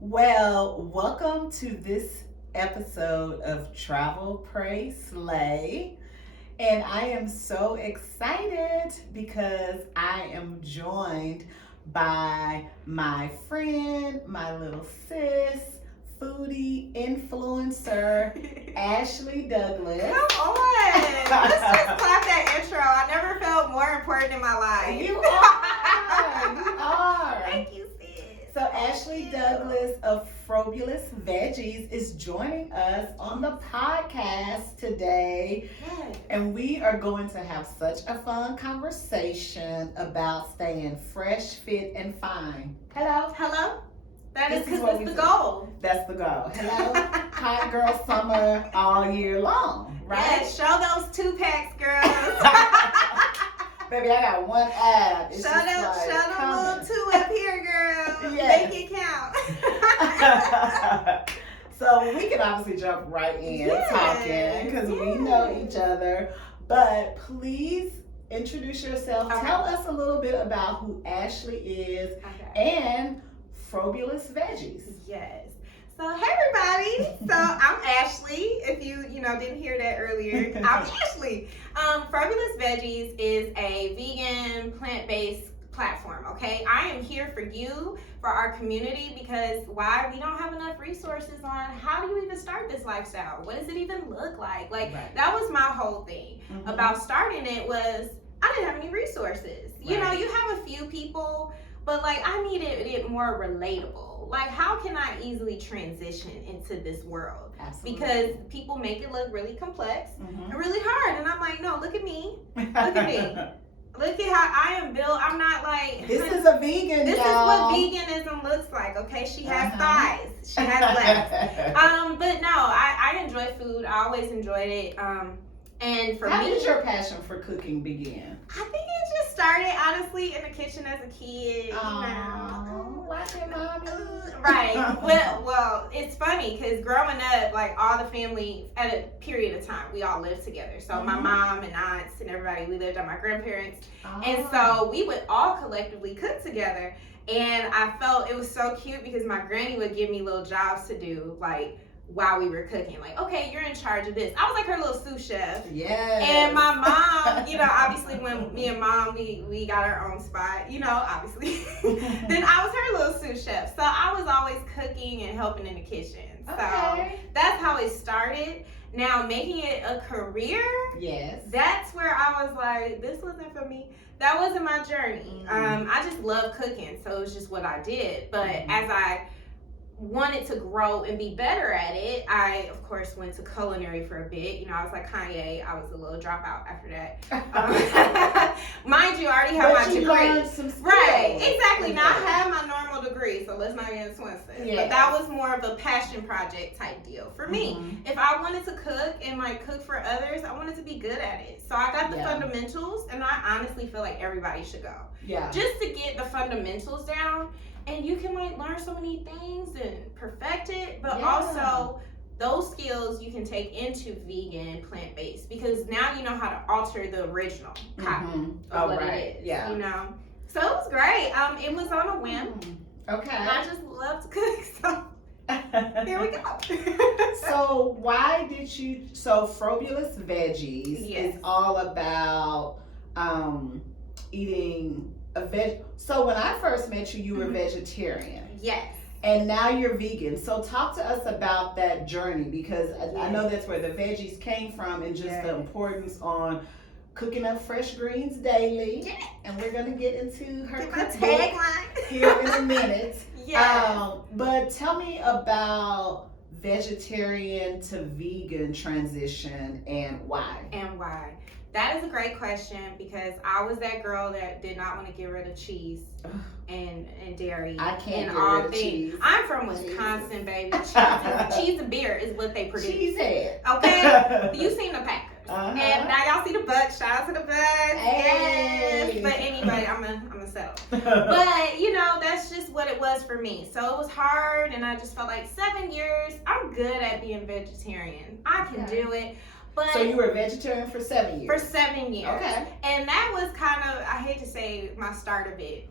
Well, welcome to this episode of Travel, Pray, Slay. And I am so excited because I am joined by my friend, my little sis, foodie influencer, Ashley Douglas. Come on. Let's just clap that intro. I never felt more important in my life. You are. You are. Thank you, sis. So Ashley Douglas of Frobulous Veggies is joining us on the podcast today. Yes. And we are going to have such a fun conversation about staying fresh, fit, and fine. Hello? Hello? That This is is because what it's we the do. goal. That's the goal. Hello? Hot girl summer all year long, right? Yes, show those 2-packs, girls. Baby, I got one ab. It's show just them, like, show them coming. little 2 up here, girl. Yes. Make it count. So we can obviously jump right in Yes, talking because we know yes. each other. But please introduce yourself. Okay. Tell us a little bit about who Ashley is Okay. and Frobulous Veggies. Yes. So hey everybody. So I'm Ashley. If you didn't hear that earlier, I'm Ashley. Frobulous Veggies is a vegan, plant-based platform. Okay, I am here for you, for our community, because why? We don't have enough resources on how do you even start this lifestyle. What does it even look like? Like Right. that was my whole thing Mhm. about starting it was I didn't have any resources. You know, Right. you have a few people. But like I needed it more relatable. Like how can I easily transition into this world? Absolutely. Because people make it look really complex Mhm. and really hard. And I'm like, no, look at me. Look at me. Look at how I am built. I'm not like This is a vegan, this y'all. is what veganism looks like. Okay, she has Uh-huh. thighs. She has legs. But no, I enjoy food. I always enjoyed it. And for How me, did your passion for cooking begin? I think it just started honestly in the kitchen as a kid. You Oh, know. watching mommy. Right. Well, it's funny because growing up, like all the family at a period of time, we all lived together. So my Mhm. mom and aunts and everybody, we lived at my grandparents, and Oh. so we would all collectively cook together. And I felt it was so cute because my granny would give me little jobs to do, like while we were cooking. Like, okay, you're in charge of this. I was like her little sous chef. Yes. And my mom, obviously when me and mom, we got our own spot, obviously. Then I was her little sous chef. So I was always cooking and helping in the kitchen. So Okay. that's how it started. Now making it a career, Yes. that's where I was like, this wasn't for me. That wasn't my journey. I just love cooking, so it was just what I did. But as I wanted to grow and be better at it, I of course went to culinary for a bit. I was like Kanye. I was a little dropout after that. Mind you, I already have my you degree. learned some skills. Right, exactly. Now I have my normal degree, so let's not get twisted. Yes. But that was more of a passion project type deal for me. Mhm. If I wanted to cook and like cook for others, I wanted to be good at it. So I got the Yeah. fundamentals, and I honestly feel like everybody should go Yeah. just to get the fundamentals down. And you can like learn so many things and perfect it, but Yeah. also those skills you can take into vegan, plant-based, because now you know how to alter the original copy Mhm. of Oh, what right. it is. Yeah. So it was great. It was on a whim. Okay. And I just love to cook, so here we go. So why did you? So Frobulous Veggies Yes. is all about eating a veg. So when I first met you, you were Mhm. vegetarian, Yes. and now you're vegan. So talk to us about that journey because I know that's where the veggies came from, and just the Yes. importance on cooking up fresh greens daily. Yeah. And we're gonna get into her Get my cookbook tagline. here in a minute. Yes. But tell me about vegetarian to vegan transition and why. And why? That is a great question because I was that girl that did not want to get rid of cheese and dairy I can't and get all rid of things. cheese. I'm from Wisconsin, baby. Cheese and beer is what they produce. Cheesehead. Okay? You seen the Packers. Uh-huh. And now y'all see the Bucks. Shout out to the Bucks. Hey. Yes. But anyway, I'm gonna settle. But that's just what it was for me. So it was hard, and I just felt like 7 years. I'm good at being vegetarian. I can Okay. do it. But So you were a vegetarian for 7 years? for 7 years. Okay. And that was kind of, I hate to say, my start of it.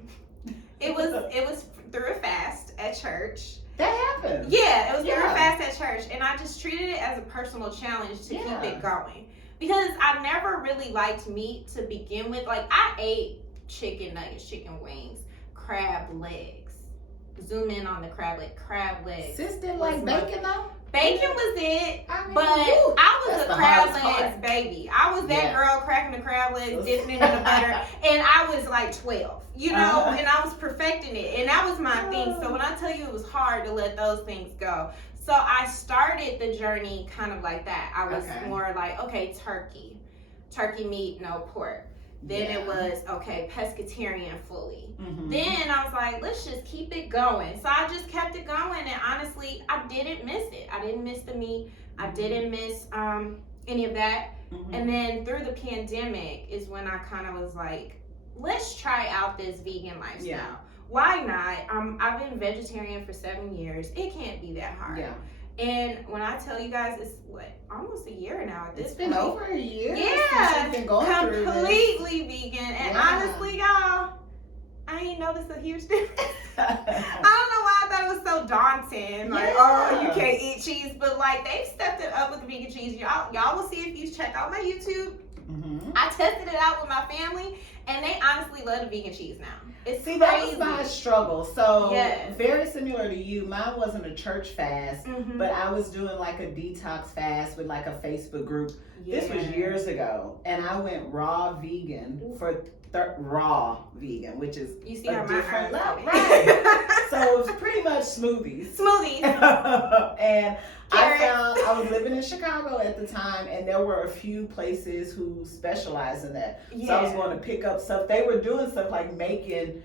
It was through a fast at church. That happens. Yeah, it was very Yeah. fast at church, and I just treated it as a personal challenge to Yeah. keep it going because I never really liked meat to begin with. Like I ate chicken nuggets, chicken wings, crab legs. Zoom in on the crab legs. Sis didn't like bacon though? Bacon was it, I mean, but woo, I was that's a the crab hardest legs part. baby. I was that Yeah. girl cracking the crab legs, dipping it in the butter, and I was like 12, you know, and I was perfecting it, and that was my thing. So when I tell you it was hard to let those things go, so I started the journey kind of like that. I was more like, okay, turkey meat, no pork. Then it was, okay, pescatarian fully. Mm-hmm. Then I was like, let's just keep it going. So I just kept it going, and honestly, I didn't miss it. I didn't miss the meat. I didn't miss any of that. Mm-hmm. And then through the pandemic is when I kind of was like, let's try out this vegan lifestyle. Yeah. Why not? I've been vegetarian for 7 years. It can't be that hard. Yeah. And when I tell you guys, it's almost a year now at this point. It's been over a year. Yeah, since you've been going through this. completely vegan. And honestly, y'all, I ain't noticed a huge difference. I don't know why I thought it was so daunting. Like, oh, you can't eat cheese. But like, they've stepped it up with the vegan cheese. Y'all will see if you check out my YouTube. Mm-hmm. I tested it out with my family, and they honestly love the vegan cheese now. It's See, crazy. that was my struggle. So Yes. very similar to you. Mine wasn't a church fast, Mhm. but I was doing like a detox fast with like a Facebook group. This was Yeah. years ago, and I went raw vegan for raw vegan, which is You see a how my different eyes level, are. right? So it was pretty much smoothies. Smoothies. And Carrots. I was living in Chicago at the time, and there were a few places who specialized in that. So I was going to pick up stuff. They were doing stuff like making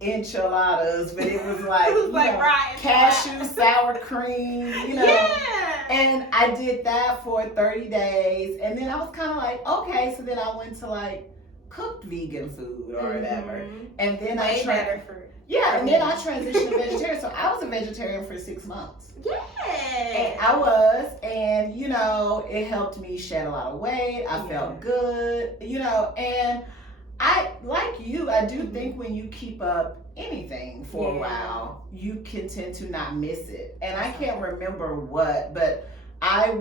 enchiladas, but it was like, It was you like know, raw cashew enchiladas. sour cream, you know. Yeah. And I did that for 30 days, and then I was kind of like, okay. So then I went to like cooked vegan food or whatever, and then Way better for and then I transitioned to vegetarian. So I was a vegetarian for 6 months. yeah. And I was, and you know, it helped me shed a lot of weight. I felt good, you know, and I, like you, I do think when you keep up anything for a while, you can tend to not miss it. And I can't remember what, but I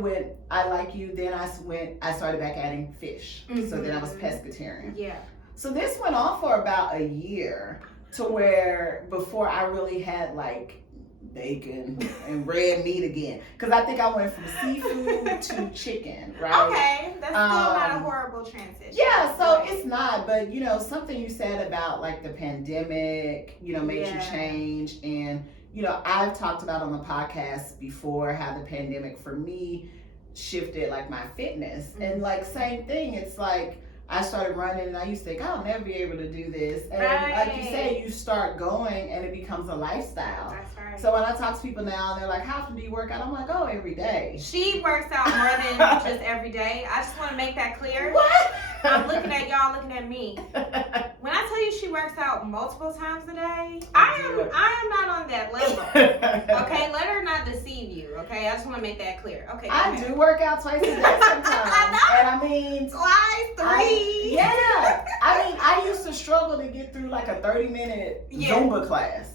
like you, then I started back adding fish. So then I was pescatarian. Yeah. So this went on for about a year, to where before I really had like bacon and red meat again, because I think I went from seafood to chicken, right? Okay, that's still not a horrible transition. Yeah, so it's not, but you know, something you said about like the pandemic, you know, made you change. And you know, I've talked about on the podcast before how the pandemic for me shifted like my fitness. And like same thing, it's like I started running, and I used to think, I'll never be able to do this. And like you say, you start going, and it becomes a lifestyle. That's right. So when I talk to people now, they're like, how often do you work out? I'm like, oh, every day. She works out more than just every day. I just want to make that clear. What? I'm looking at y'all, looking at me. When I tell you she works out multiple times a day, I am not on that level. Okay, let her not deceive you. Okay, I just want to make that clear. Okay, I do work out twice a day sometimes. And I mean, twice, 3. I mean, I used to struggle to get through like a 30-minute Zumba class.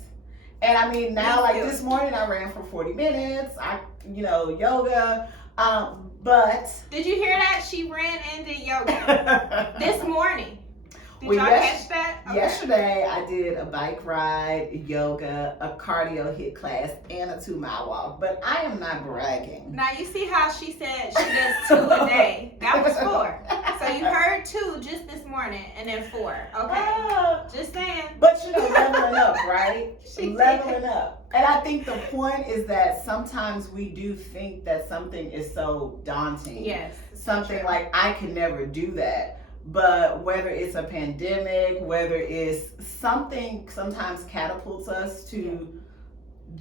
And I mean, now, like this morning, I ran for 40 minutes. Yoga. But did you hear that? She ran and did yoga this morning. Did y'all catch that? Okay. Yesterday, I did a bike ride, yoga, a cardio hit class, and a 2-mile walk. But I am not bragging. Now, you see how she said she does 2 a day. That was 4. So you heard 2 just this morning, and then 4. Okay. Just saying. But you know, leveling up, right? Leveling up. And I think the point is that sometimes we do think that something is so daunting. Yes. Something like, I can never do that. But whether it's a pandemic, whether it's something sometimes catapults us to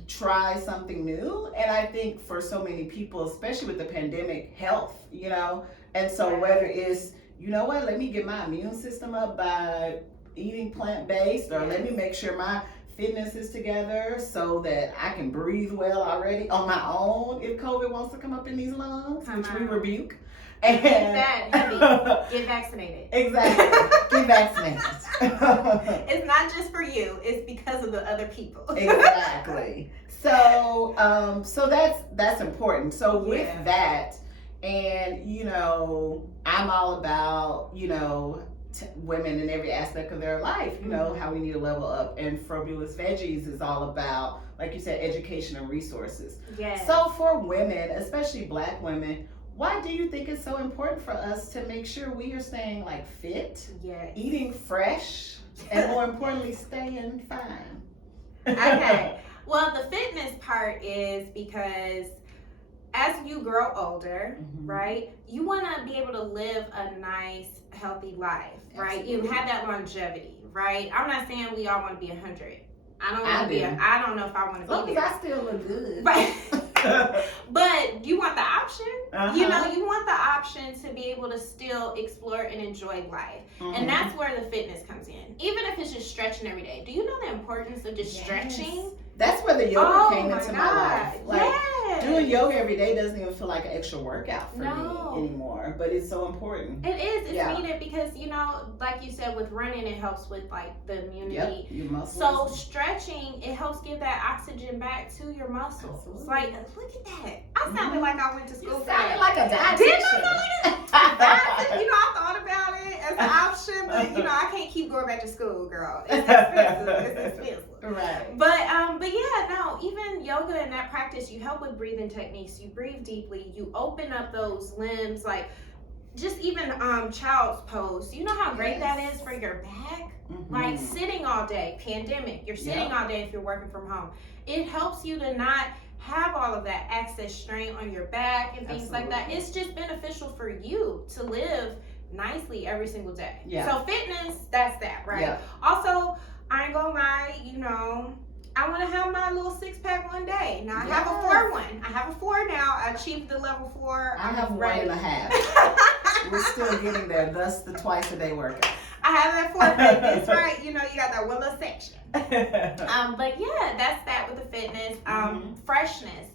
try something new. And I think for so many people, especially with the pandemic, health, you know. And so whether it's, you know what, let me get my immune system up by eating plant-based, or let me make sure my fitness is together so that I can breathe well already on my own if COVID wants to come up in these lungs, which we rebuke. And that heavy. Get vaccinated. Exactly. Get vaccinated. It's not just for you. It's because of the other people. Exactly. So that's important. So with that, and I'm all about women in every aspect of their life. How we need to level up, and Frobulous Veggies is all about, like you said, education and resources. Yes. So for women, especially Black women, why do you think it's so important for us to make sure we are staying fit, eating fresh, and more importantly, staying fine? Okay. Well, the fitness part is because as you grow older, right, you want to be able to live a nice, healthy life, right? Absolutely. You have that longevity, right? I'm not saying we all want to be 100. I don't know if I want to be there. I still look good. Right. But you want the option. You want the option to be able to still explore and enjoy life. And that's where the fitness comes in. Even if it's just stretching every day. Do you know the importance of just stretching? That's where the yoga came into my life. Doing yoga every day doesn't even feel like an extra workout for me anymore, but it's so important. It is. It's needed because, like you said, with running, it helps with the immunity. Your muscles. So stretching, it helps give that oxygen back to your muscles. Absolutely. Like, look at that. I sounded like I went to school. You sounded like a dietitian. Didn't I thought about it as an option, but I can't keep going back to school, girl. It's expensive. Right. But yeah, no, even yoga and that practice, you help with breathing techniques. You breathe deeply. You open up those limbs, like just even child's pose. You know how great that is for your back? Like sitting all day, pandemic, you're sitting all day if you're working from home. It helps you to not have all of that excess strain on your back and things like that. It's just beneficial for you to live nicely every single day. So fitness, that's that, right? Also, I ain't gonna lie, I want to have my little 6-pack one day. Now I have a 4 I have a 4 now. I achieved the level 4. I have 1.5. We're still getting there. Thus the twice a day workout. I have that 4 fitness, right? You got that one little section. But yeah, that's that with the fitness. Freshness.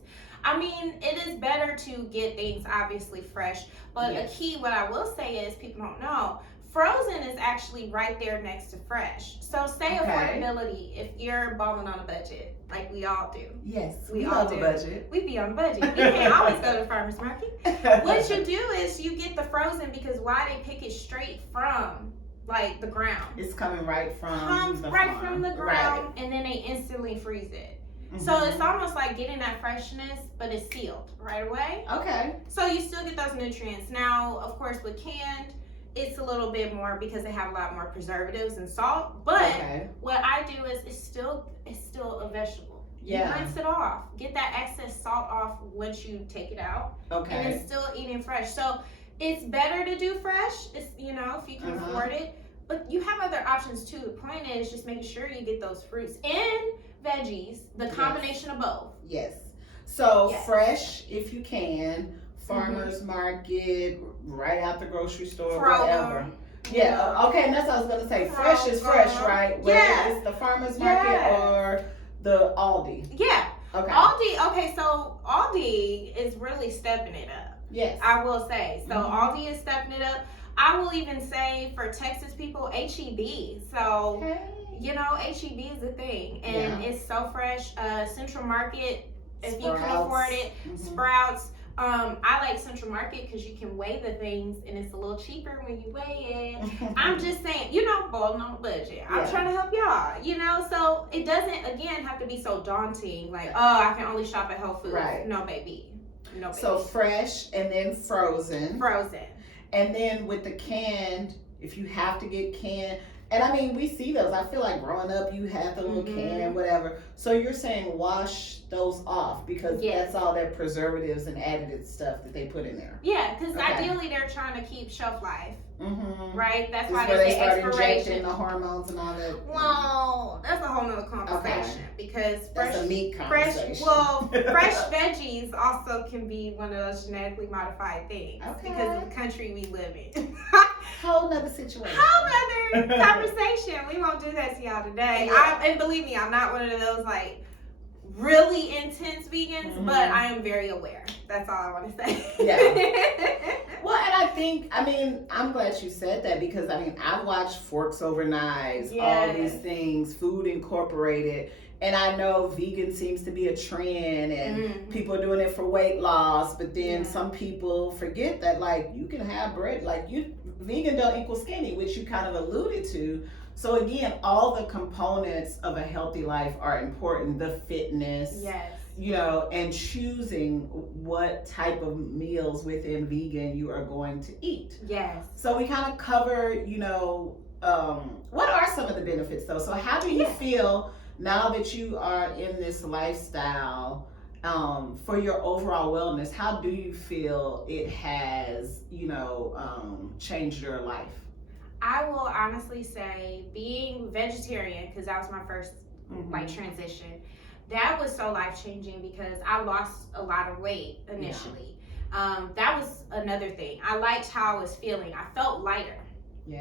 I mean, it is better to get things obviously fresh, but a key, what I will say is, people don't know, frozen is actually right there next to fresh. So say affordability, if you're balling on a budget, like we all do. Yes, we all do. Budget. We be on a budget. We can't always go to the farmer's market. What you do is you get the frozen, because why they pick it straight from the ground. It's coming right from the farm. From the ground, and then they instantly freeze it. So it's almost like getting that freshness, but it's sealed right away. Okay. So you still get those nutrients. Now, of course, with canned, it's a little bit more because they have a lot more preservatives and salt. But what I do is it's still a vegetable. You rinse it off. Get that excess salt off once you take it out. Okay. And it's still eating fresh. So it's better to do fresh. It's if you can afford it. But you have other options too. The point is just making sure you get those fruits and veggies, the combination of both. Yes. So fresh if you can. Farmer's market, right out the grocery store, whatever. Okay, and that's what I was gonna say. Fresh is fresh, right? Whether it's the farmer's market or the Aldi. Yeah. Okay. Aldi. So Aldi is really stepping it up. Yes. I will say. So Aldi is stepping it up. I will even say for Texas people, HEB. So HEB is a thing, and it's so fresh. Central Market, if you can afford it. Sprouts. I like Central Market because you can weigh the things and it's a little cheaper when you weigh it. I'm just saying, balling on a budget. I'm trying to help y'all, so it doesn't, again, have to be so daunting. Like, I can only shop at Whole Foods. Right. No, baby. So fresh and then frozen. And then with the canned, if you have to get canned, and I mean, we see those. I feel like growing up, you had the little can, whatever. So you're saying wash those off because that's all that preservatives and added stuff that they put in there. Yeah, because ideally they're trying to keep shelf life. Right? That's why they say expiration. The hormones and all that. Well, that's a whole nother conversation because that's a meat conversation. Fresh veggies also can be one of those genetically modified things because of the country we live in. Whole nother situation. Whole nother conversation. We won't do that to y'all today. And believe me, I'm not one of those really intense vegans, but I am very aware. That's all I want to say. Yeah. Well, and I think, I mean, I'm glad you said that because, I mean, I've watched Forks Over Knives, all these things, Food Incorporated, and I know vegan seems to be a trend and people are doing it for weight loss, but then some people forget that, like, you can have bread, like, vegan don't equal skinny, which you kind of alluded to. So again, all the components of a healthy life are important, the fitness. Yes. You know, and choosing what type of meals within vegan you are going to eat. Yes. So we kind of cover, you know, what are some of the benefits though? So how do you feel now that you are in this lifestyle for your overall wellness? How do you feel it has, you know, changed your life? I will honestly say being vegetarian, because that was my first like transition. That was so life-changing because I lost a lot of weight initially. That was another thing. I liked how I was feeling. I felt lighter.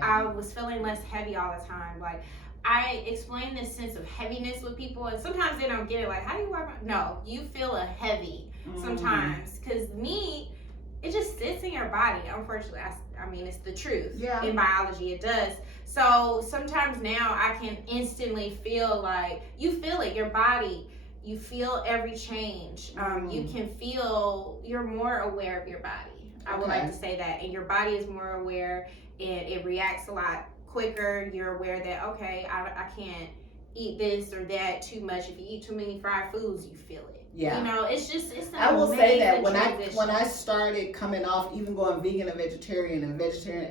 I was feeling less heavy all the time. Like, I explain this sense of heaviness with people, and sometimes they don't get it. Like, how do you walk? No, you feel a heavy sometimes because meat, it just sits in your body. Unfortunately, I mean, it's the truth. In biology, it does. So sometimes now I can instantly feel like, you feel it, your body. You feel every change. You can feel, you're more aware of your body. I would like to say that. And your body is more aware, and it reacts a lot quicker. You're aware that, okay, I can't eat this or that too much. If you eat too many fried foods, you feel it. You know, it's I will say that transition. when I started coming off, even going vegan and vegetarian,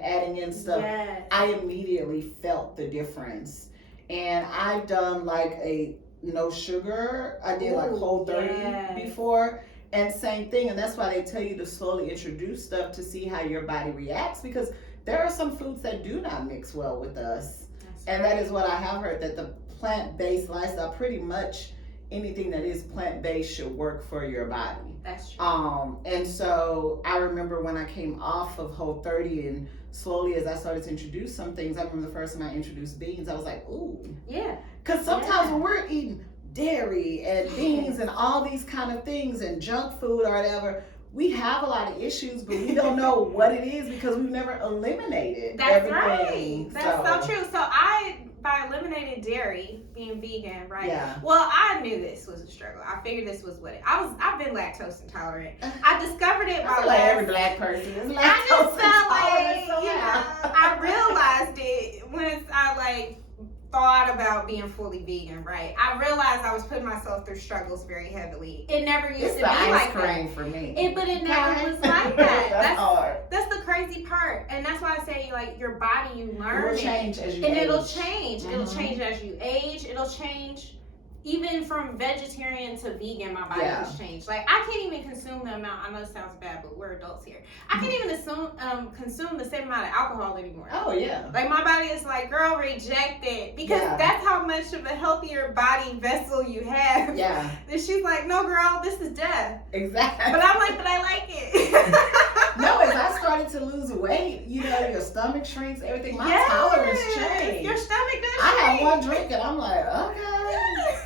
adding in stuff, I immediately felt the difference. And I've done like a no sugar. I did like Whole30 before, and same thing. And that's why they tell you to slowly introduce stuff to see how your body reacts, because there are some foods that do not mix well with us. And that is what I have heard, that the plant-based lifestyle, pretty much anything that is plant-based should work for your body. That's true. And so I remember when I came off of Whole30 and slowly as I started to introduce some things, I remember the first time I introduced beans, I was like, ooh. Because sometimes when we're eating dairy and beans and all these kind of things and junk food or whatever, we have a lot of issues, but we don't know what it is because we've never eliminated everything. That's so true. So by eliminating dairy, being vegan, right? Yeah. Well, I knew this was a struggle. I figured this was what I've been lactose intolerant. I discovered it by every black person is lactose I just felt like, intolerant. you know, I realized it once I like thought about being fully vegan, right? I realized I was putting myself through struggles very heavily. It never used to be like that. For me. But it never was like that. That's hard. That's the crazy part. And that's why I say, like, your body, you learn it. Will change as you and age. it'll change. It'll change as you age. It'll change. Even from vegetarian to vegan, my body has changed. Like, I can't even consume the amount, I know it sounds bad, but we're adults here. I can't even consume the same amount of alcohol anymore. Oh, yeah. Like, my body is like, girl, reject it. Because that's how much of a healthier body vessel you have. Yeah. And she's like, no, girl, this is death. Exactly. But I'm like, but I like it. No, as I started to lose weight, you know, your stomach shrinks, everything. My tolerance changed. Your stomach does I shrink. have one drink and I'm like, okay.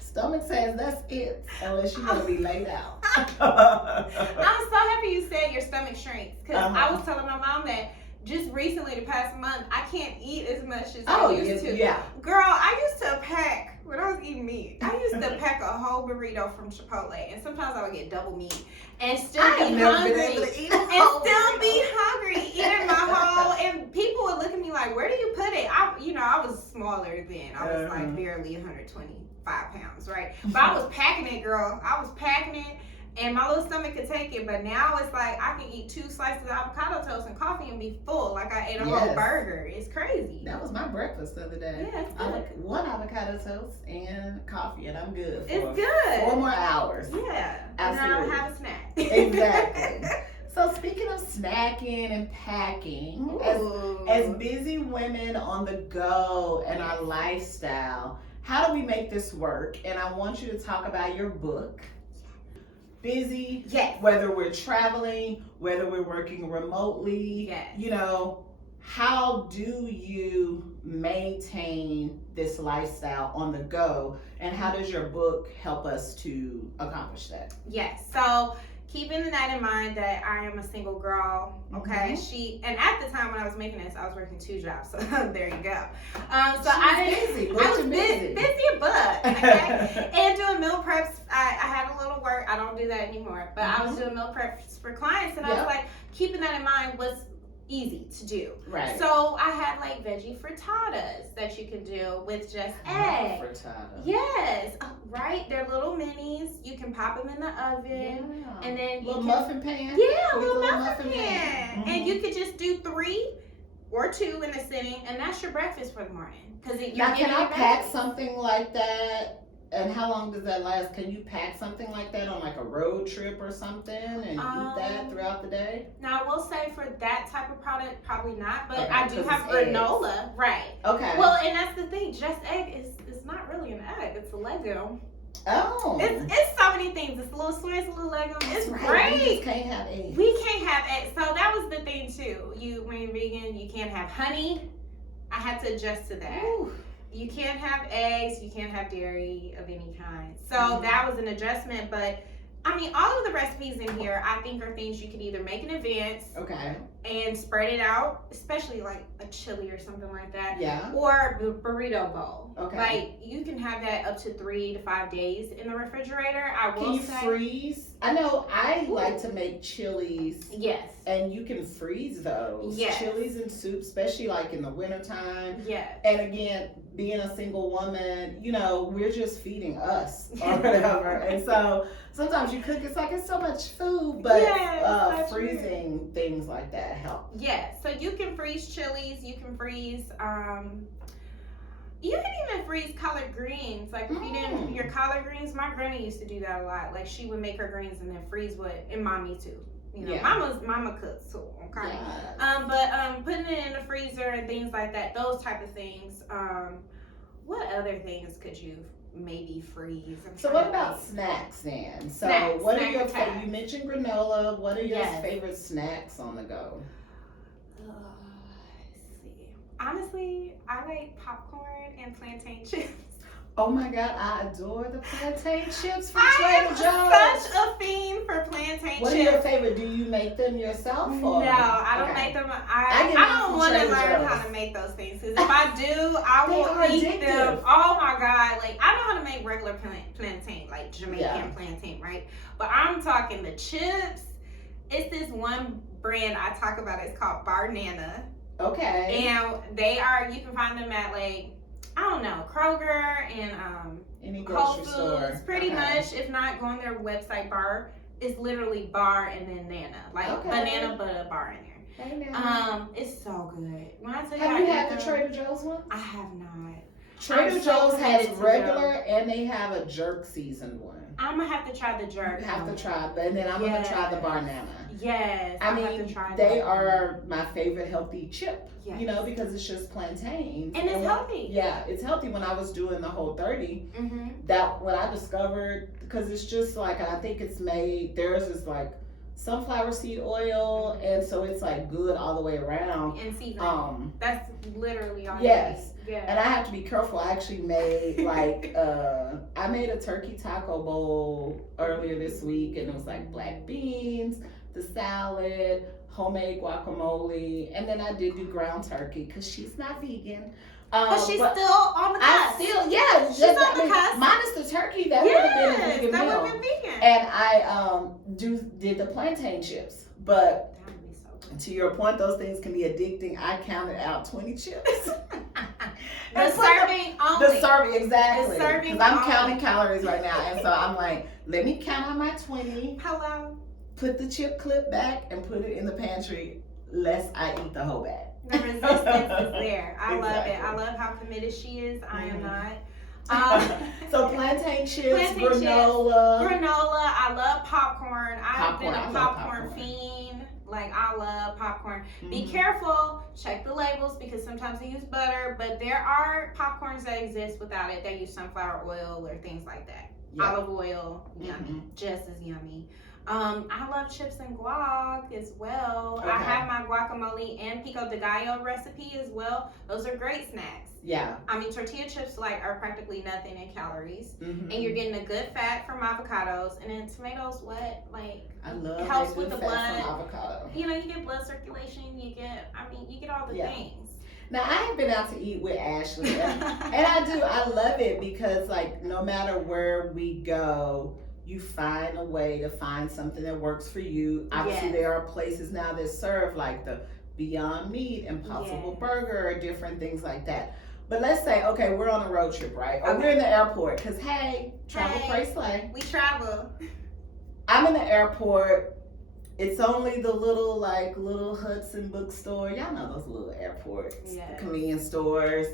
Stomach says that's it, unless you're gonna be laid out. I'm so happy you said your stomach shrinks, because I was telling my mom that just recently, the past month, I can't eat as much as I used to. Yeah. Girl, I used to pack, when I was eating meat, I used to pack a whole burrito from Chipotle, and sometimes I would get double meat and still be hungry. Eating my whole, and people would look at me like, where do you put it? I was smaller then. I was like barely 125 pounds, right? But I was packing it, girl. I was packing it, and my little stomach could take it. But now it's like I can eat 2 slices of avocado toast and coffee and be full, like I ate a whole burger. It's crazy. That was my breakfast the other day. Yeah, it's good. One avocado toast and coffee, and I'm good. It's good. 4 more hours. Yeah. Absolutely. And I'll have a snack. Exactly. So speaking of snacking and packing, as busy women on the go and our lifestyle, how do we make this work? And I want you to talk about your book. Busy, whether we're traveling, whether we're working remotely, you know, how do you maintain this lifestyle on the go, and how does your book help us to accomplish that? Yes. So keeping that in mind that I am a single girl, okay? And at the time when I was making this, I was working 2 jobs. So there you go. So I was busy a butt, okay? And doing meal preps. I had a little work. I don't do that anymore, but I was doing meal preps for clients, and I was like, keeping that in mind was easy to do. Right. So I had like veggie frittatas that you can do with just egg. Frittata. Yes. Right. They're little minis. You can pop them in the oven, and then little muffin pan. Yeah, little muffin pan. And you could just do 3 or 2 in a sitting, and that's your breakfast for the morning. Now, can I pack something like that? And how long does that last? Can you pack something like that on like a road trip or something and eat that throughout the day? Now, I will say for that type of product, probably not. But Okay, I do have granola. Eggs. Right. Okay. Well, and that's the thing. Just egg is not really an egg. It's a Lego. Oh. It's so many things. It's a little Swiss, a little Lego. It's great. We just can't have eggs. We can't have eggs. So that was the thing too. When you're vegan, you can't have honey. I had to adjust to that. Ooh. You can't have eggs, you can't have dairy of any kind. So that was an adjustment, but I mean, all of the recipes in here, I think are things you could either make in advance, and spread it out, especially like a chili or something like that, or the burrito bowl. Like you can have that up to 3 to 5 days in the refrigerator. Can you freeze? I know I like to make chilies. Yes. And you can freeze those. Yes. Chilies and soup, especially like in the wintertime. Yes. And again, being a single woman, you know, we're just feeding us or whatever. And so sometimes you cook, it's like it's so much food, but freezing things like that help. Yeah. So you can freeze chilies, you can freeze you can even freeze collard greens. Like if you didn't, your collard greens, my granny used to do that a lot. Like she would make her greens and then freeze and mommy too. You know, mama cooks too, okay? Yes. But putting it in the freezer and things like that, those type of things. What other things could you maybe freeze? So what about snacks then? So what are your favorite? You mentioned granola. What are your favorite snacks on the go? Honestly, I like popcorn and plantain chips. Oh my God, I adore the plantain chips from Trader Joe's. I'm such a fiend for plantain chips. What are your favorite? Do you make them yourself? Or? No, I don't make them. I don't want to learn how to make those things. Because if I do, I will eat them. Oh my God. Like, I know how to make regular plantain, like Jamaican plantain, right? But I'm talking the chips. It's this one brand I talk about. It's called Barnana. Okay. And you can find them at like, I don't know, Kroger and any Whole grocery Foods, store. pretty much. If not, go on their website, Bar. It's literally Bar and then Nana, like banana but a bar in there. Hey, Nana. It's so good. When I tell you, have you had the Trader Joe's one? I have not. Trader Joe's has regular and they have a jerk seasoned one. I'm gonna have to try the jerk. You have to try, and then I'm gonna try the Barnana. Yes, I mean, they are my favorite healthy chip. Yes. You know, because it's just plantains. And it's healthy. Yeah, it's healthy. When I was doing the Whole 30, that what I discovered, because it's just like, I think it's made, theirs is like sunflower seed oil, and so it's like good all the way around. And seasoning. That's literally all. Yes. Yeah. And I have to be careful. I actually made like I made a turkey taco bowl earlier this week, and it was like black beans, the salad, homemade guacamole, and then I did do ground turkey because she's not vegan. But she's still on the cusp. She's on the cusp. Minus the turkey, that would have been a vegan meal. That would have been vegan. And I did the plantain chips, but to your point, those things can be addicting. I counted out 20 chips. The serving only. The serving, exactly. The serving because I'm counting calories right now, and so I'm like, let me count on my 20. Hello. Put the chip clip back and put it in the pantry, lest I eat the whole bag. The resistance is there. I love it. I love how committed she is. I am not. So plantain chips, granola. Granola. I love popcorn. I've been a popcorn fiend. Like, I love popcorn. Be careful. Check the labels because sometimes they use butter, but there are popcorns that exist without it. They use sunflower oil or things like that. Olive oil, yummy. Just as yummy. I love chips and guac as well. Okay. I have my guacamole and pico de gallo recipe as well. Those are great snacks. Yeah. I mean, tortilla chips like are practically nothing in calories, Mm-hmm. and you're getting a good fat from avocados, and then tomatoes, I love helps that with good the fat blood. from avocado. You get blood circulation. You get all the things. Now I have been out to eat with Ashley, and I love it because like no matter where we go, you find a way to find something that works for you. Obviously, Yes. there are places now that serve like the Beyond Meat, Impossible Yes. Burger, different things like that. But let's say, okay, we're on a road trip, right? Or Okay. we're in the airport, because hey, travel, pray, slay. We travel. I'm in the airport. It's only the little Hudson bookstore. Y'all know those little airports, Yes. convenience stores.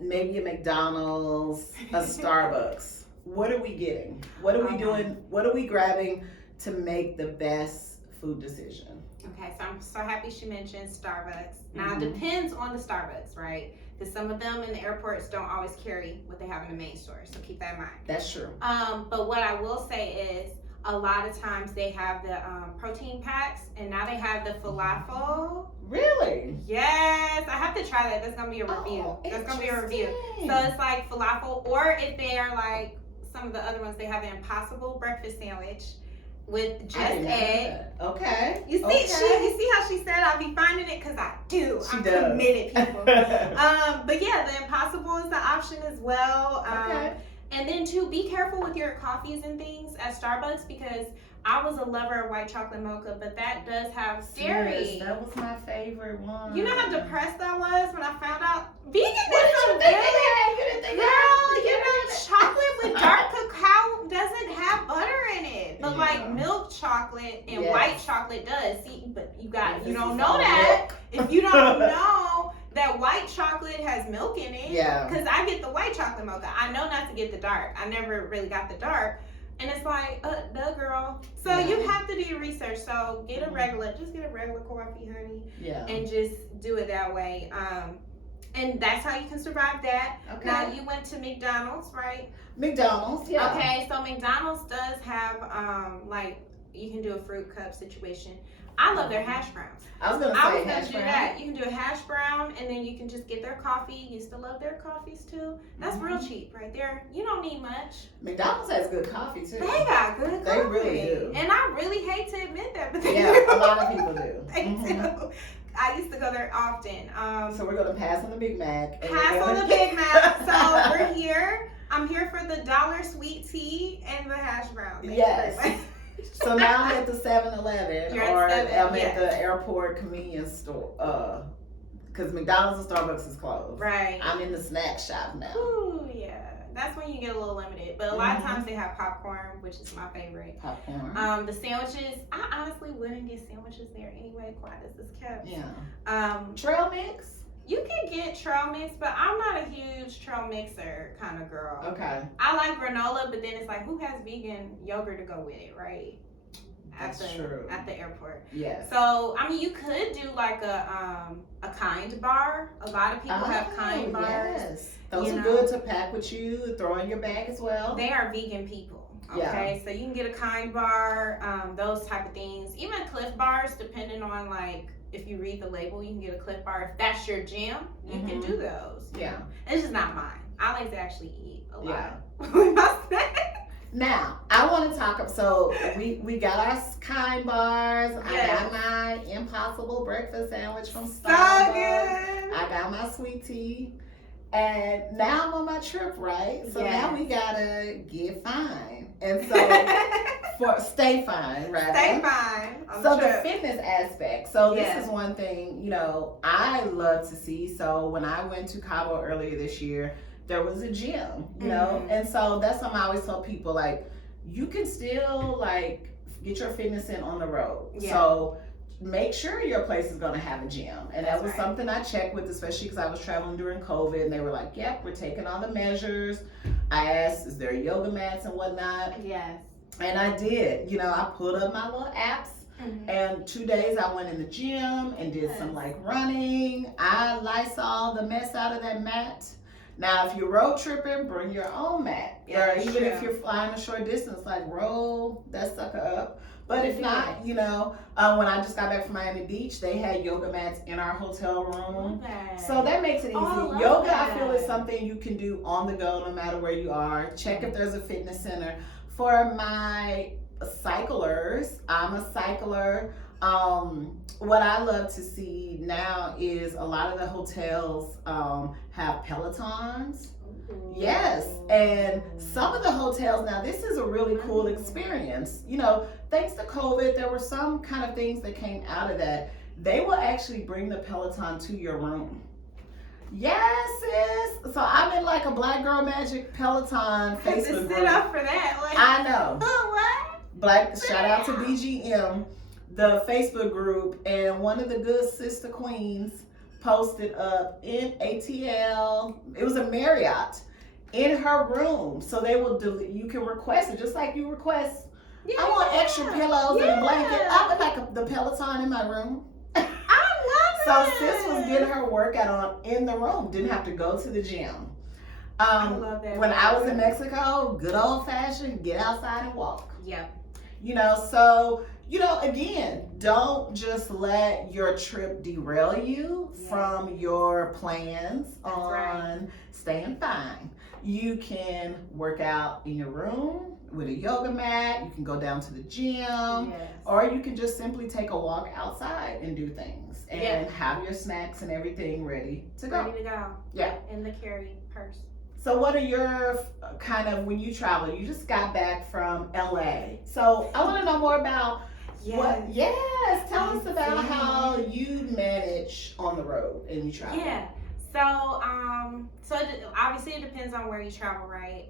Maybe a McDonald's, a Starbucks. What are we getting? What are we doing? What are we grabbing to make the best food decision? Okay, so I'm so happy she mentioned Starbucks. Now, Mhm. it depends on the Starbucks, right? Because some of them in the airports don't always carry what they have in the main store, so keep that in mind. That's true. But what I will say is, a lot of times they have the protein packs, and now they have the falafel. Really? Yes, I have to try that. That's gonna be a review. Oh, That's gonna be a review. interesting. So it's like falafel, or if they are like some of the other ones, they have an Impossible breakfast sandwich with just I didn't know egg. that. Okay. You see, okay. you see how she said I'll be finding it because I do. She I'm does. committed, people. But yeah, the Impossible is the option as well. Okay. And then too, be careful with your coffees and things at Starbucks because I was a lover of white chocolate mocha, but that does have dairy. Yes, that was my favorite one. You know how depressed I was when I found out vegan What is did so you think good. they had? You didn't think they Girl, had- you know, chocolate with dark cacao doesn't have butter in it. But Yeah. like milk chocolate and Yes. white chocolate does. See, but you This don't is know all that. milk. If you don't know that white chocolate has milk in it. Yeah. Because I get the white chocolate mocha. I know not to get the dark. I never really got the dark. And it's like, duh, girl. So Yeah. you have to do your research. So get a Mhm. regular, just get a regular coffee, honey, Yeah. and just do it that way. And that's how you can survive that. Okay. Now you went to McDonald's, right? McDonald's, yeah. Okay, so McDonald's does have like you can do a fruit cup situation. I love their hash browns. I was gonna I say was gonna hash do brown. that. You can do a hash brown, and then you can just get their coffee. Used to love their coffees too. That's real cheap right there. You don't need much. McDonald's has good coffee too. They got good coffee. They really do. And I really hate to admit that, but they Yeah, do. a lot of people do. They Mhm. do. I used to go there often. So we're gonna pass on the Big Mac. and Pass we're on gonna- the Big Mac. So we're here. I'm here for the $1 sweet tea and the hash brown. Thank you Yes. very much. So now I'm at the 7-Eleven You're at or 7, I'm yes. at the airport convenience store. Because McDonald's and Starbucks is closed. Right. I'm in the snack shop now. Ooh, yeah. That's when you get a little limited. But a lot of times they have popcorn, which is my favorite. Popcorn. The sandwiches, I honestly wouldn't get sandwiches there anyway, quiet as it's kept. Yeah. Trail mix? You can get trail mix, but I'm not a huge trail mixer kind of girl. Okay. I like granola, but then it's like, who has vegan yogurt to go with it, right? That's true. At the airport. Yes. So, I mean, you could do like a kind bar. A lot of people have kind bars. Yes. Those You are know. good to pack with you, throw in your bag as well. They are vegan people. Okay, so you can get a kind bar, those type of things. Even Cliff bars, depending on like if you read the label, you can get a Cliff bar. If that's your jam, you can do those. Yeah. It's just not mine. I like to actually eat a Yeah. lot with my snacks. Now, I want to talk. So we got our kind bars. Yes. I got my Impossible breakfast sandwich from So Starbucks. good. I got my sweet tea. And now I'm on my trip, right? So now we gotta get fine. And so stay fine, right? Stay fine. On So the the trip. fitness aspect. So Yeah. this is one thing, I love to see. So when I went to Cabo earlier this year, there was a gym, Mhm. and so that's something I always tell people, like, you can still like get your fitness in on the road. Yeah. So make sure your place is going to have a gym. And That's that was right. something I checked with, especially because I was traveling during COVID, and they were like, yep, we're taking all the measures. I asked, is there yoga mats and whatnot? Yes. And I did. I pulled up my little apps. Mhm. And 2 days I went in the gym and did some like running. I Lysol the mess out of that mat. Now, if you're road tripping, bring your own mat. Yeah, Or even if true. you're flying a short distance, like roll that sucker up. But if Yeah. not, when I just got back from Miami Beach, they had yoga mats in our hotel room. So that makes it easy. Oh, I love Yoga, that. I feel, is something you can do on the go no matter where you are. Check if there's a fitness center. For my cyclers, I'm a cycler. What I love to see now is a lot of the hotels have Pelotons. Yes, and some of the hotels, now this is a really cool experience. Thanks to COVID, there were some kind of things that came out of that. They will actually bring the Peloton to your room. Yes, sis. So I'm in like a Black Girl Magic Peloton Facebook Sit group. up for that. Like, I know. What? Shout out to BGM, the Facebook group, and one of the good sister queens posted up in ATL. It was a Marriott in her room, so they will you can request it just like you request. Yeah, I want extra pillows and a blanket. I would like the Peloton in my room. I So love it. sis was getting her workout on in the room. Didn't have to go to the gym. I love that. When I was in Mexico, good old fashioned, get outside and walk. Yep. So again, don't just let your trip derail you from your plans on staying fine. You can work out in your room with a yoga mat. You can go down to the gym, or you can just simply take a walk outside and do things and have your snacks and everything ready to go. Ready to go. Yeah. In the carry purse. So what are your kind of, when you travel, you just got back from LA. So I want to know more about tell us about how you manage on the road and you travel. Yeah. So obviously it depends on where you travel, right?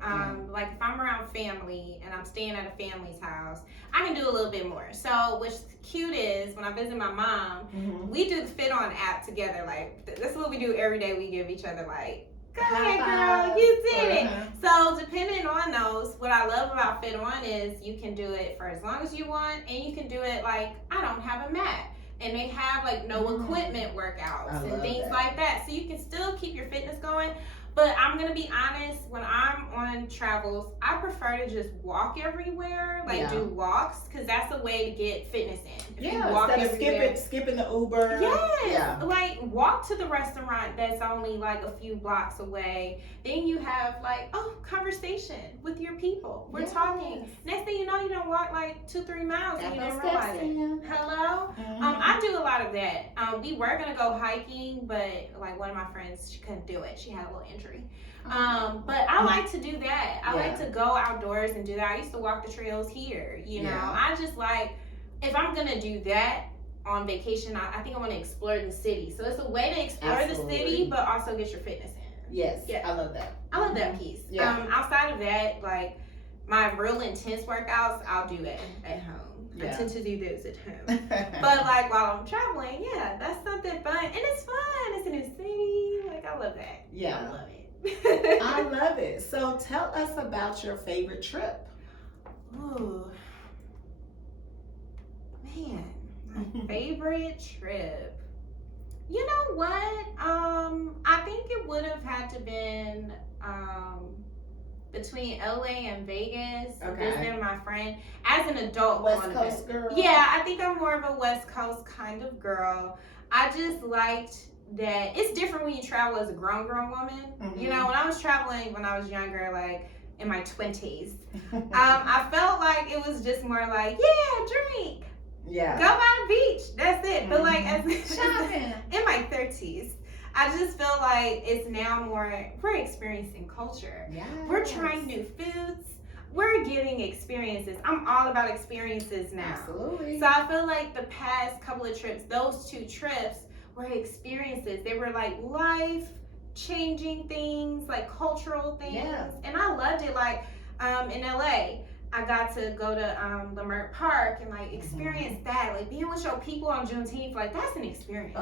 Like if I'm around family and I'm staying at a family's house, I can do a little bit more. So what's cute is when I visit my mom, we do the Fit On app together. Like that's what we do every day. We give each other like, go ahead, girl, you did it. So depending on those, what I love about Fit On is you can do it for as long as you want, and you can do it like, I don't have a mat. And they have like no equipment workouts and things like that. So you can still keep your fitness going. But I'm going to be honest, when I'm on travels, I prefer to just walk everywhere, do walks, because that's a way to get fitness in. If you walk instead of skipping the Uber. Yes, like walk to the restaurant that's only like a few blocks away. Then you have conversation with your people. We're talking. Next thing you know, you don't walk like 2-3 miles and you didn't realize it. Hello? I do a lot of that. We were going to go hiking, but like one of my friends, she couldn't do it. She had a little injury. But I like to do that. I like to go outdoors and do that. I used to walk the trails here, you know. I just like, if I'm gonna do that on vacation, I think I want to explore the city. So it's a way to explore the city, but also get your fitness in. Yes, I love that. I love that piece. Outside of that, like my real intense workouts, I'll do it at home. I tend to do those at home. But like while I'm traveling, that's something fun. And it's fun. It's in a city. Like I love that. Yeah. I love it. I love it. So tell us about your favorite trip. Ooh. Man, my favorite trip. You know what? I think it would have had to been between LA and Vegas, visiting my friend as an adult. West Coast girl. Yeah, I think I'm more of a West Coast kind of girl. I just liked that it's different when you travel as a grown woman. You know, when I was traveling when I was younger, like in my 20s, I felt like it was just more like, drink. Go by the beach. That's it. But like as in my 30s, I just feel like it's now more, we're experiencing culture. We're trying new foods. We're getting experiences. I'm all about experiences now. Absolutely. So I feel like the past couple of trips, those 2 trips were experiences. They were like life-changing things, like cultural things. And I loved it. Like in LA, I got to go to Leimert Park and like experience that. Like being with your people on Juneteenth, like that's an experience.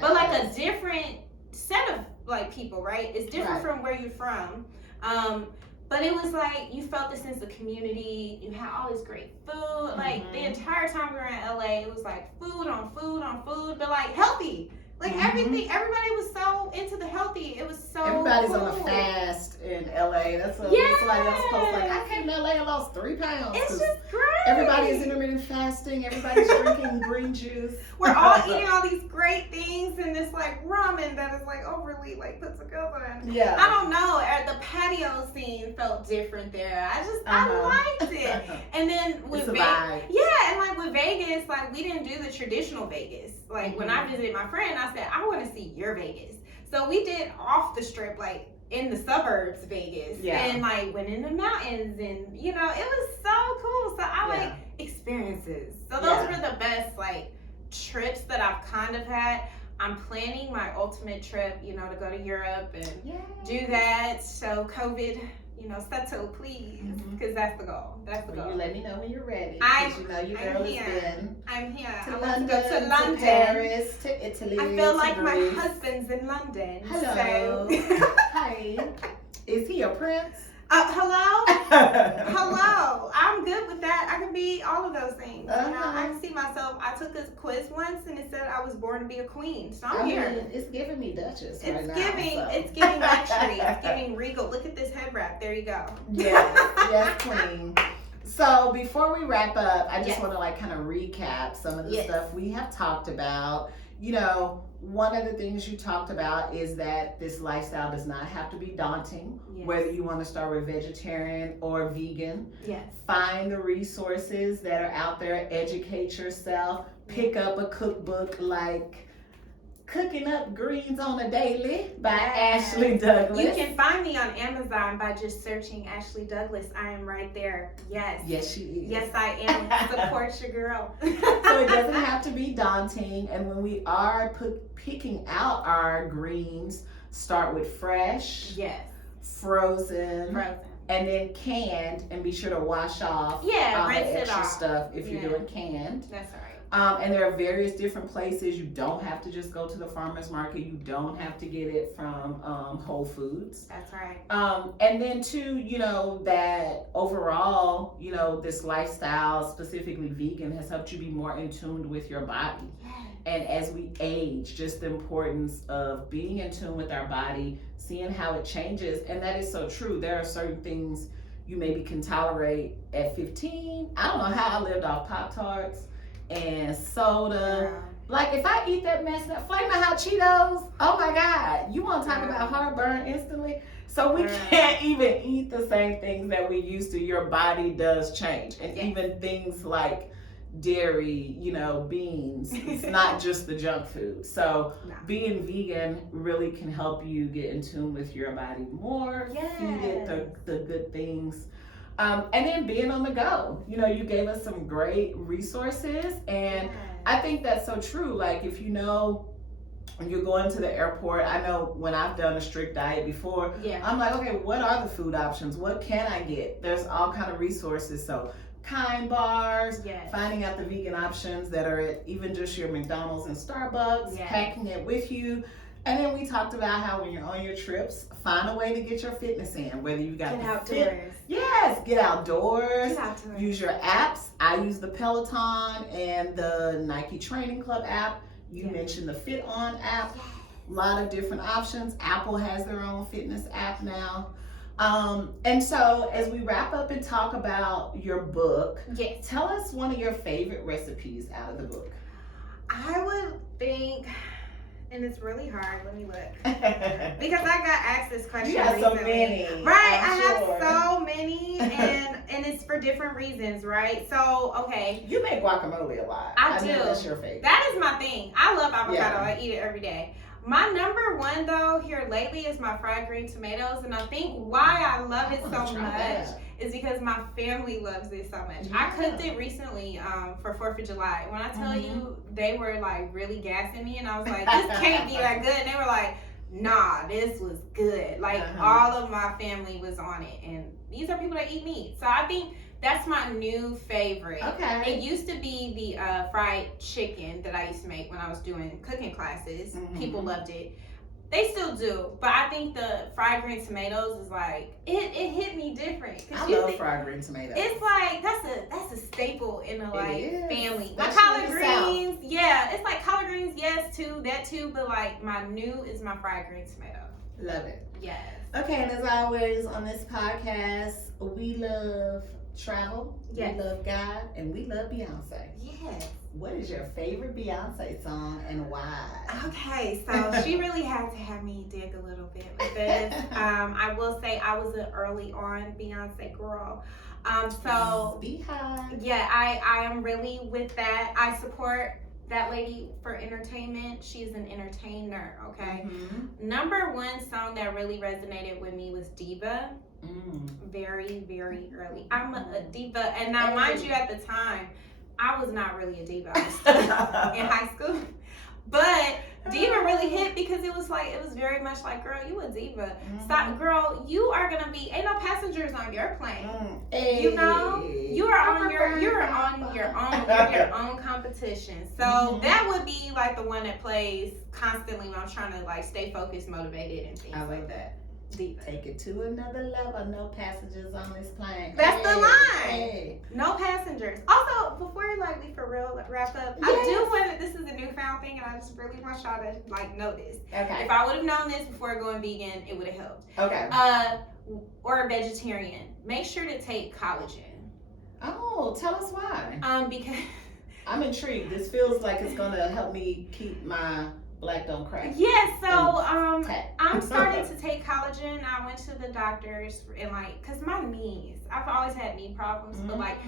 But like a different set of like people, right? It's different from where you're from. But it was like you felt the sense of community. You had all this great food. Like the entire time we were in LA, it was like food on food on food, but like healthy. Like everything, everybody was so into the healthy. It was so Everybody's cool. on a fast in LA. That's what somebody else posted. Like, I came to LA and lost 3 pounds. It's just great. Everybody is intermittent fasting. Everybody's drinking green juice. We're all eating all these great things and this like ramen that is like overly like put together. And Yeah. I don't know. The patio scene felt different there. I liked it. And then with Vegas, and like with Vegas, like we didn't do the traditional Vegas. Like when I visited my friend, I said I want to see your Vegas. So we did off the strip, like in the suburbs Vegas, and like went in the mountains, and you know it was so cool. So I like experiences. So those were the best like trips that I've kind of had. I'm planning my ultimate trip, you know, to go to Europe and do that. So COVID, you know, settle please, because that's the goal. That's the goal. You let me know when you're ready. I'm you know your girl has been. I'm here. To I London, want to go to London, to Paris, to Italy. I feel like Greece. my husband's in London. Hello. So. Hi. Is he a prince? Hello? Hello. I'm good with that. I can be all of those things. You know, I can see myself. I took a quiz once and it said I was born to be a queen. So I'm here. It's giving me Duchess It's right now. It's giving luxury. It's giving regal. Look at this head wrap. There you go. Yes, queen. So before we wrap up, I just want to like kind of recap some of the stuff we have talked about. You know, one of the things you talked about is that this lifestyle does not have to be daunting, whether you want to start with vegetarian or vegan. Yes. Find the resources that are out there, educate yourself, pick up a cookbook like Cookin Up Fresh on a Daily by Ashley Douglas. You can find me on Amazon by just searching Ashley Douglas. I am right there. Yes. Yes, she is. Yes, I am. Support your girl. So it doesn't have to be daunting. And when we are picking out our greens, start with fresh, frozen, and then canned, and be sure to wash off all rinse the it extra off. stuff if you're doing canned. That's all right. And there are various different places. You don't have to just go to the farmer's market. You don't have to get it from Whole Foods. That's right. And then too, you know, that overall, you know, this lifestyle, specifically vegan, has helped you be more in tune with your body. And as we age, just the importance of being in tune with our body, seeing how it changes. And that is so true. There are certain things you maybe can tolerate at 15. I don't know how I lived off Pop-Tarts and soda. Like if I eat that mess, that Flamin' Hot Cheetos, oh my God, you want to talk about heartburn instantly? So we can't even eat the same things that we used to. Your body does change. And even things like dairy, you know, beans, it's not just the junk food. So being vegan really can help you get in tune with your body more, feed it the good things. And then being on the go. You know, you gave us some great resources, and I think that's so true. Like if you know you're going to the airport, I know when I've done a strict diet before, I'm like, okay, what are the food options? What can I get? There's all kind of resources. So Kind bars, finding out the vegan options that are at even just your McDonald's and Starbucks, packing it with you. And then we talked about how when you're on your trips, find a way to get your fitness in, whether you got get outdoors. Get outdoors. Use your apps. I use the Peloton and the Nike Training Club app. You mentioned the Fit On app. A lot of different options. Apple has their own fitness app now. And so as we wrap up and talk about your book, tell us one of your favorite recipes out of the book. I would think, and it's really hard, let me look, because I got asked this question recently. So many. Right, I have so many, and it's for different reasons, right? So, okay. You make guacamole a lot. I do. know that's your favorite. That is my thing. I love avocado. I eat it every day. My number one though here lately is my fried green tomatoes, and I think why I love it so much is because my family loves it so much. I cooked it recently for 4th of July. When I tell you, they were like really gassing me, and I was like, this can't be that good. And they were like, nah, this was good. Like all of my family was on it, and these are people that eat meat. So I think that's my new favorite. Okay. It used to be the fried chicken that I used to make when I was doing cooking classes. People loved it. They still do, but I think the fried green tomatoes is like it hit me different. I love fried green tomatoes. It's like that's a staple in the like family. Like collard greens, it's like collard greens greens, yes, too, that too, but like my new is my fried green tomato. Love it. Yes. Okay, and as always on this podcast, we love travel, Yes. we love God, and we love Beyonce. Yes. What is your favorite Beyonce song and why? Okay, so she really had to have me dig a little bit with this. I will say I was an early on Beyonce girl. So Beehive. yeah, I am really with that. I support that lady for entertainment. She's an entertainer, okay? Mm-hmm. Number one song that really resonated with me was Diva. Mm. Very, very early. I'm a diva. And now, mind you, at the time, I was not really a diva. I was still in high school. But diva really hit because it was very much like, girl, you a diva. Mm-hmm. Stop, girl, you are gonna be, ain't no passengers on your plane. Hey. You know, you're on your own competition. So that would be like the one that plays constantly when I'm trying to like stay focused, motivated, and things I like like that. Diva. Take it to another level. No passengers on this plane. That's the line. Hey. No passengers. Also, before like we for real wrap up, Yes. I do want to. This is a newfound thing, and I just really want y'all to like know this. Okay. If I would have known this before going vegan, it would have helped. Okay. Or a vegetarian. Make sure to take collagen. Oh, tell us why. Because I'm intrigued. This feels like it's gonna help me keep my black don't crack. yes, so Tech. I'm starting to take collagen. I went to the doctors and like, cause my knees. I've always had knee problems, but like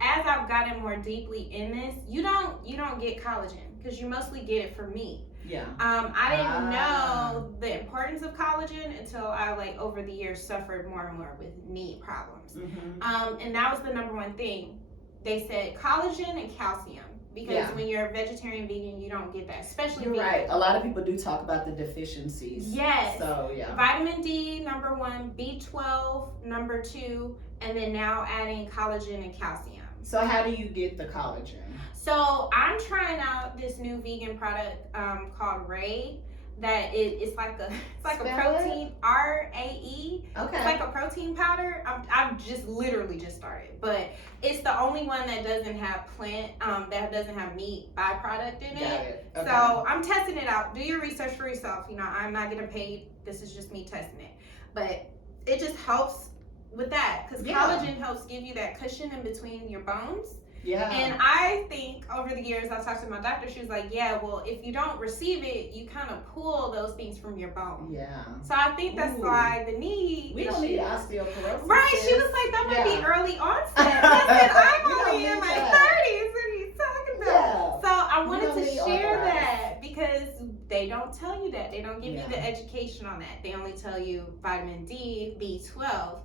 as I've gotten more deeply in this, you don't get collagen because you mostly get it from meat. Yeah. I didn't know the importance of collagen until I like over the years suffered more and more with knee problems. Mm-hmm. And that was the number one thing. They said collagen and calcium because when you're a vegetarian vegan, you don't get that, especially You're vegan. right. A lot of people do talk about the deficiencies. Yes. So yeah. Vitamin D, number one, B12, number two, and then now adding collagen and calcium. So how do you get the collagen? So I'm trying out this new vegan product called Rae. That it's like a protein, RAE. Okay. It's like a protein powder. I've just literally just started, but it's the only one that doesn't have that doesn't have meat byproduct in Got it. it. Okay. So I'm testing it out. Do your research for yourself. You know, I'm not getting paid. This is just me testing it, but it just helps with that because collagen helps give you that cushion in between your bones. Yeah. And I think over the years, I talked to my doctor. She was like, yeah, well, if you don't receive it, you kind of pull those things from your bone. Yeah. So I think that's why the knee. We don't need osteoporosis. Right. She was like, that might be early onset. I said, I'm only in my 30s. What are you talking about? Yeah. So I wanted to need share authorized. that because they don't tell you that. They don't give you the education on that. They only tell you vitamin D, B12,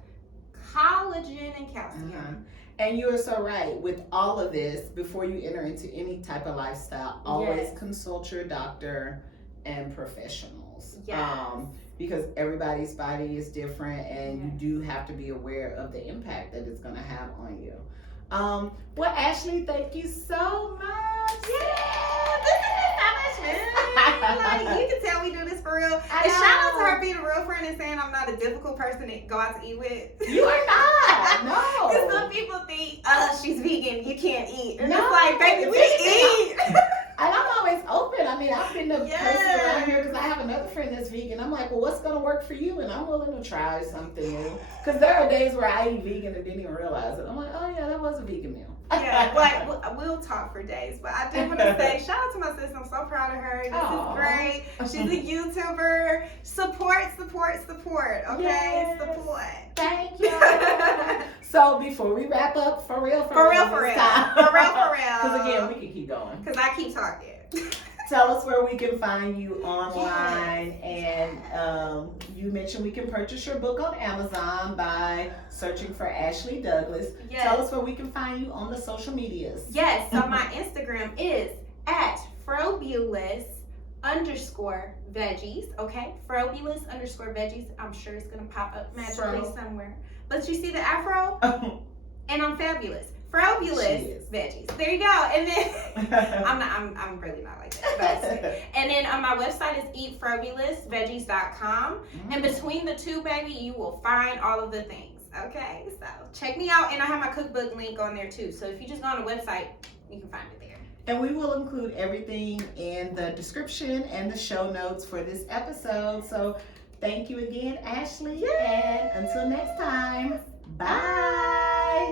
collagen, and calcium. Uh-huh. And you're so right. With all of this, before you enter into any type of lifestyle, always consult your doctor and professionals. Yes. Because everybody's body is different, and you do have to be aware of the impact that it's going to have on you. Well, Ashley, thank you so much. Yeah, this is so much fun. Like, you can tell we do this for real. And shout out to her being a real friend and saying I'm not a difficult person to go out to eat with. You are not. No. Because some people think, she's vegan, you can't eat. And No, it's like, baby, we eat. And I'm always open. I mean, I've been the person around here because I have another friend that's vegan. I'm like, well, what's going to work for you? And I'm willing to try something new. Because there are days where I eat vegan and didn't even realize it. I'm like, oh, yeah, that was a vegan meal. Yeah, like, we'll talk for days. But I do want to say, shout out to my sister. I'm so proud of her. This is great. She's a YouTuber. Support, okay? Yes. Support. Thank you. So before we wrap up, for real. Because again, we can keep going. Because I keep talking. Tell us where we can find you online. And you mentioned we can purchase your book on Amazon by searching for Ashley Douglas. Yes. Tell us where we can find you on the social medias. Yes, so my Instagram is at Frobulous _veggies, okay? Frobulous _veggies. I'm sure it's gonna pop up magically somewhere. But you see the afro? And I'm fabulous. Frobulous Veggies. There you go. And then I'm really not like that. And then on my website is eatfrobulousveggies.com. And between the two, baby, you will find all of the things. Okay, so check me out, and I have my cookbook link on there too. So if you just go on the website, you can find it there. And we will include everything in the description and the show notes for this episode. So thank you again, Ashley. Yes. And until next time, bye.